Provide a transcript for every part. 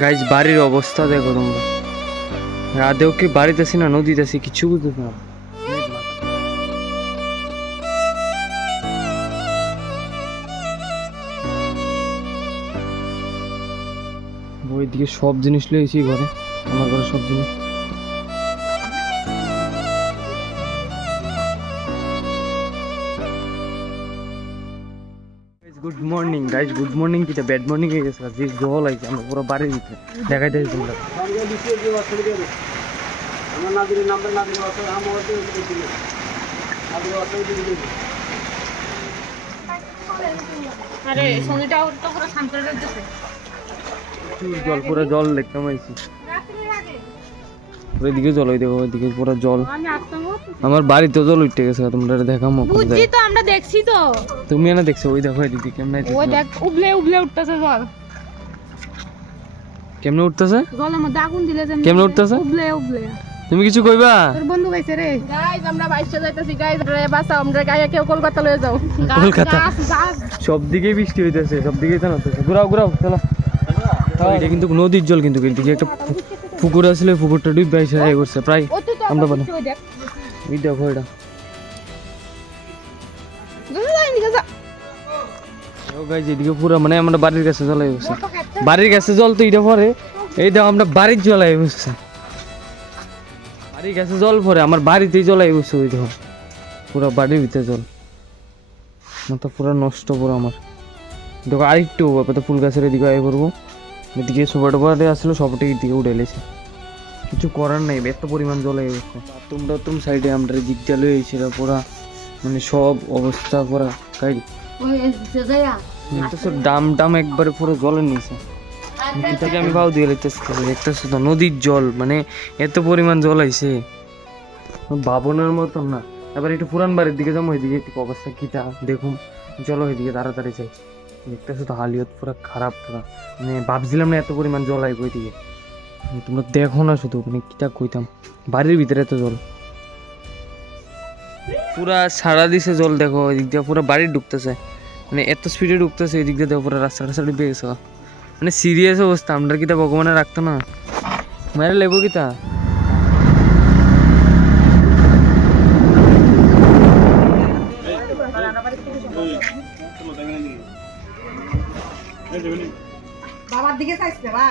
Guys বাড়ির অবস্থা দেখো তোমরা। রাতেও কি বাড়িতে আছি না নদীতে আছি? কিছু বুঝতে না। ওইদিকে সব জিনিস লিয়েছি ঘরে। আমার ঘরে সব জিনিস। মর্নিং গাইজ গুড মর্নিং কিটা ব্যাড মর্নিং হয়ে গেছে যে জল আছে আমরা পুরো বাড়ির ভিতরে দেখাই দেয় তোমরা। আরে সঙ্গীটাও তো পুরো শান্ত করে দিতেছে জল পুরো জল দেখতাম আইছি ওইদিকে জল ওই দেখো ওইদিকে পুরো জল। আমি আসতাম আমার বাড়িতে জল উঠতে গেছে তোমরা দেখামো বুঝছি তো আমরা দেখছি তো। তুমি না দেখছ ওই দেখো এদিকে কেমনে ওই দেখ। উবলে উবলে উঠতেছে জল। কেমনে উঠতেছে? জলের মধ্যে আগুন দিলে কেমনে উঠতেছে? উবলে উবলে। তুমি কিছু কইবা? তোর বন্ধু গাইছে রে। গাইজ আমরা যাইতেছি গাইজ রে বাসা আমরা গায়ে কেউ কলকাতা লয়ে যাও। কলকাতা? গাছ গাছ। সব দিকে বৃষ্টি হইতেছে সব দিকে তো হতেছে ঘুরাও ঘুরাও চলো। এটা কিন্তু নদীর জল কিন্তু এদিকে একটা পুকুর আসলে পুকুরটা ডুবে এসে ইয়ে করছে প্রায় আমরা বলো। এই দেখো এটা এদিকে পুরো মানে আমরা বাড়ির কাছে জল আই বসছে বাড়ির কাছে জল তো এটা পরে এইটা আমরা বাড়ির জল আই বসছে। বাড়ির কাছে জল পরে আমার বাড়িতেই জল আই বসছে ওই দেখো। পুরো বাড়ির ভিতরে জল। মাথা পুরো নষ্ট পুরো আমার। দেখো আরেকটু তো ফুল গাছের এদিকে আই করব। এদিকে সুপার টুপারে আসলো সবটাই এদিকে উঠে এলেছে। কিছু করার নাই এত পরিমাণ জল বসছে তোমরা তুমি সাইডে আমরা দিক দিয়ে লয়েছিল পুরা মানে সব অবস্থা পুরা দেখতেছো ডাম ডাম একবারে পুরো জলে নিয়েছে। এটাকে আমি ভাও দিয়ে লিখতেছি দেখতেছো তো নদীর জল মানে এত পরিমাণ জল আইছে। ভাবনার মতন না। এবার একটু পুরান বাড়ির দিকে যাব ওইদিকে একটু অবস্থা কিটা দেখুন চলো ওইদিকে তাড়াতাড়ি যাই। দেখতেছো তো, হালিয়ত পুরো খারাপ পুরা। মানে ভাবছিলাম না এত পরিমাণ জল আইব ওইদিকে তোমরা দেখো না শুধু মানে কিটা কইতাম। বাড়ির ভিতরে এত জল। পুরা সারা দিছে জল, দেখো ওই দিক দিয়ে পুরো বাড়ি ঢুকতেছে। মানে এত স্পিডে ঢুকতেছে এই দিক দিয়ে দেখো পুরো রাস্তা রাস্তা ডুবে গেছে। মানে সিরিয়াস অবস্থা, আমরা কিতা ভগবানে রাখতো না। মারে লেবো কিতা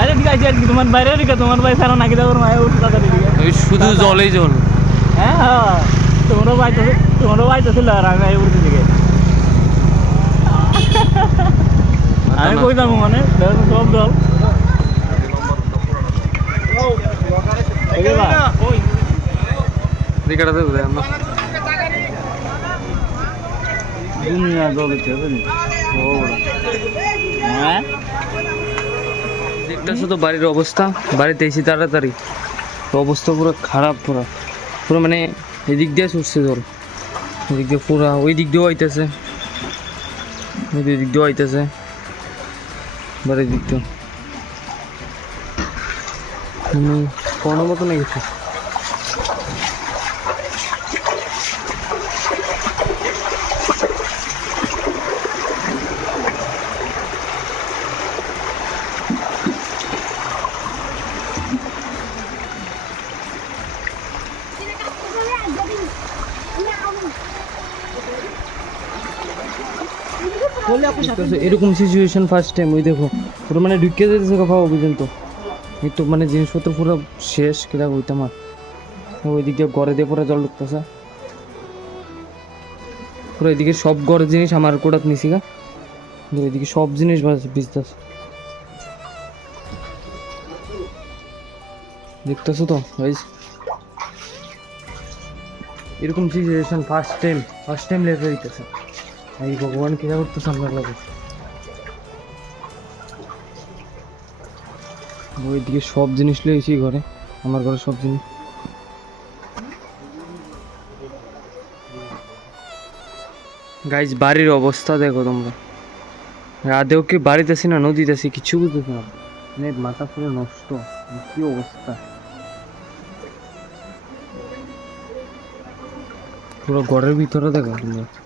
আরে ঠিক আছে আর কি তোমার বাইরে দিকে তোমার ভাই সারা নাকি যাব মায়ের উঠে তাড়াতাড়ি ওই শুধু জলেই জল। হ্যাঁ হ্যাঁ তোমারও ভাই তো তোমারও ভাই তো ছিল আর আমি দিকে। কই যাব মানে? সব জল আমরা দুনিয়া জল হচ্ছে হ্যাঁ? দেখতেছো তো বাড়ির অবস্থা, বাড়িতে এসে তাড়াতাড়ি। অবস্থা পুরো খারাপ পুরো। পুরো মানে এদিক দিয়ে ছুটছে জল এদিক দিয়ে পুরা, ওই দিক দিয়েও আইতেছে। ওই দিক দিয়েও আইতেছে। বাড়ির দিক দিয়ে কোনো মতো নেই কিছু দেখতেছো, এরকম সিচুয়েশন ফার্স্ট টাইম ওই দেখো পুরো মানে ঢুকে যেতেছে কোথাও পর্যন্ত এই তো মানে জিনিসপত্র পুরো শেষ কিরা হইতাম আর ওই দিক ঘরে দিয়ে পুরো জল ঢুকতেছে। পুরো এদিকে সব ঘরের জিনিস আমার কোটাত নিছি গা। ওইদিকে সব জিনিস ভিজতেছে দেখতেছো তো গাইস এরকম situation first time first time লেগে হইতেছে। এই ভগবান কিনা করতেছে আপনার লাগে? ওইদিকে সব জিনিস লয়েছি ঘরে, আমার ঘরে সব জিনিস। গাইজ বাড়ির অবস্থা দেখো তোমরা। রাতেও কি বাড়িতে আছি না নদীতে আছি কিছু বুঝতেছি না। মানে মাথা পুরো নষ্ট কি অবস্থা? পুরো ঘরের ভিতরে দেখো তোমরা।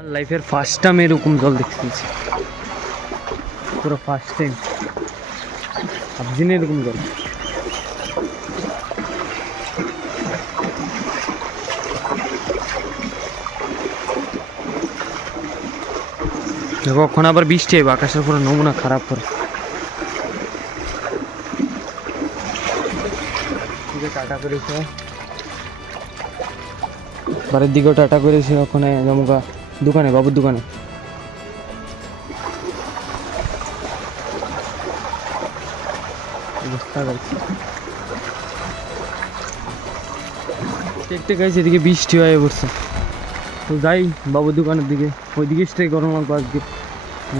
আমার লাইফের ফার্স্ট টাইম এরকম জল দেখতেছি পুরো ফার্স্ট টাইম ভাবছিনি এরকম জল। কখন আবার বৃষ্টি হবে আকাশের পুরো নমুনা খারাপ করে। টাটা করেছে। বাড়ির দিকেও টাটা করেছে ওখানে জমকা দোকানে, বাবুর দোকানে। অবস্থা দেখতে গাইছে এদিকে বৃষ্টি হয়ে পড়ছে। তো যাই, বাবুর দোকানের দিকে। ওইদিকে স্টে করো লাগবো আজকে।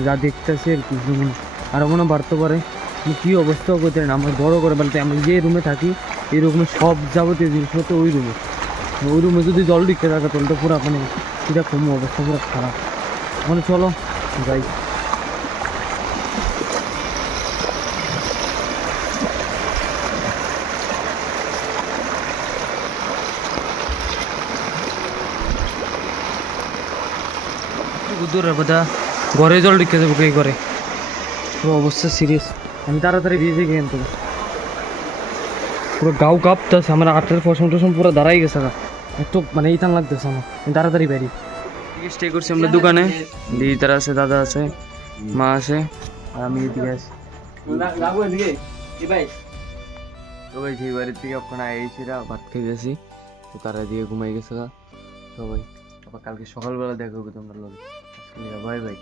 যা দেখতেছি আর কি, যেমন। আরও মনে বাড়তে পারে। কী অবস্থাও করতে না। আমার বড় করে বলতে, আমি যে রুমে থাকি, এই রুমে সব যাবতীয় জিনিসপত্র ওই রুমে ওই রুমে যদি জল ঢুকে থাকে তাহলে তো পুরো মানে এটা কম অবস্থা পুরো খারাপ। মানে চলো যাই। দূরের কথা ঘরে জল ঢুকে যাব কে করে পুরো অবস্থা সিরিয়াস আমি তাড়াতাড়ি ভিজে গিয়ে তো পুরো গাও কাঁপতেছে আমার আটের পশম টসম পুরো দাঁড়াই গেছে এত মানে ইতান লাগতেছে আমার। তাড়াতাড়ি বেরি। স্টে করছি আমরা দোকানে। দিদি তারা আছে দাদা আছে মা আছে আর আমি এদিকে আছি। সেই বাড়ির থেকে ওখানে ভাত খেয়ে গেছি তো তারা দিয়ে ঘুমাই গেছে সবাই আবার কালকে সকালবেলা দেখা হবে তোমরা লোক বাই বাই